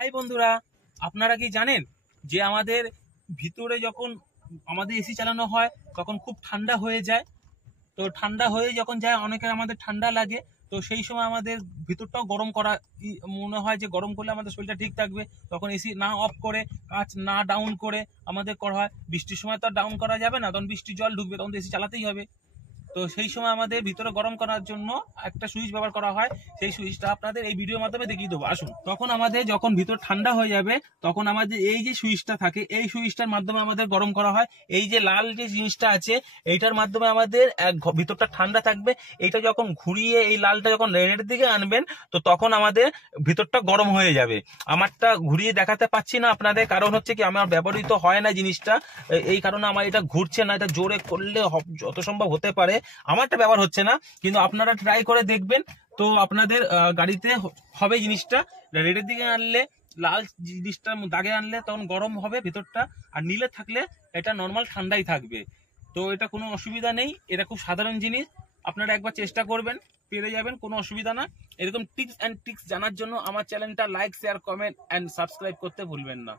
High বন্ধুরা, আপনারা কি জানেন যে আমাদের ভিতরে যখন আমাদের এসি চালানো হয় তখন খুব ঠান্ডা হয়ে যায়। তো ঠান্ডা হয়ে যখন যায় অনেকের আমাদের ঠান্ডা লাগে। তো সেই সময় আমাদের ভিতরটাও গরম করা মনে হয় যে গরম করলে আমাদের শরীরটা ঠিক থাকবে। তখন এসি না অফ করে, কাঁচ না ডাউন করে আমাদের করা হয়। বৃষ্টির সময় তো আর ডাউন করা যাবে না, তখন বৃষ্টির জল ঢুকবে, তখন তো এসি চালাতেই হবে। তো সেই সময় আমাদের ভিতরে গরম করার জন্য একটা সুইচ ব্যবহার করা হয়। সেই সুইচটা আপনাদের এই ভিডিওর মাধ্যমে দেখিয়ে দেবো, আসুন। তখন আমাদের যখন ভিতর ঠান্ডা হয়ে যাবে তখন আমাদের এই যে সুইচটা থাকে, এই সুইচটার মাধ্যমে আমাদের গরম করা হয়। এই যে লাল যে জিনিসটা আছে এইটার মাধ্যমে আমাদের ভিতরটা ঠান্ডা থাকবে। এইটা যখন ঘুরিয়ে এই লালটা যখন রেডের দিকে আনবেন তো তখন আমাদের ভিতরটা গরম হয়ে যাবে। আমারটা ঘুরিয়ে দেখাতে পাচ্ছি না আপনাদের, কারণ হচ্ছে কি আমার ব্যবহৃত হয় না জিনিসটা, এই কারণে আমার এটা ঘুরছে না। এটা জোরে করলে যত সম্ভব হতে পারে, আমারটা ব্যবহার হচ্ছে না, কিন্তু আপনারা ট্রাই করে দেখবেন। তো আপনাদের গাড়িতে হবে জিনিসটা রেডের দিকে আনলে, লাল জিনিসটা দাগে আনলে তখন গরম হবে ভিতরটা, আর নীলে থাকলে এটা নর্মাল ঠান্ডাই থাকবে। তো এটা কোনো অসুবিধা নেই, এটা খুব সাধারণ জিনিস। আপনারা একবার চেষ্টা করবেন, পেরে যাবেন, কোনো অসুবিধা না। এরকম টিপস অ্যান্ড ট্রিক্স জানার জন্য আমার চ্যানেলটা like, share, comment and subscribe করতে ভুলবেন না।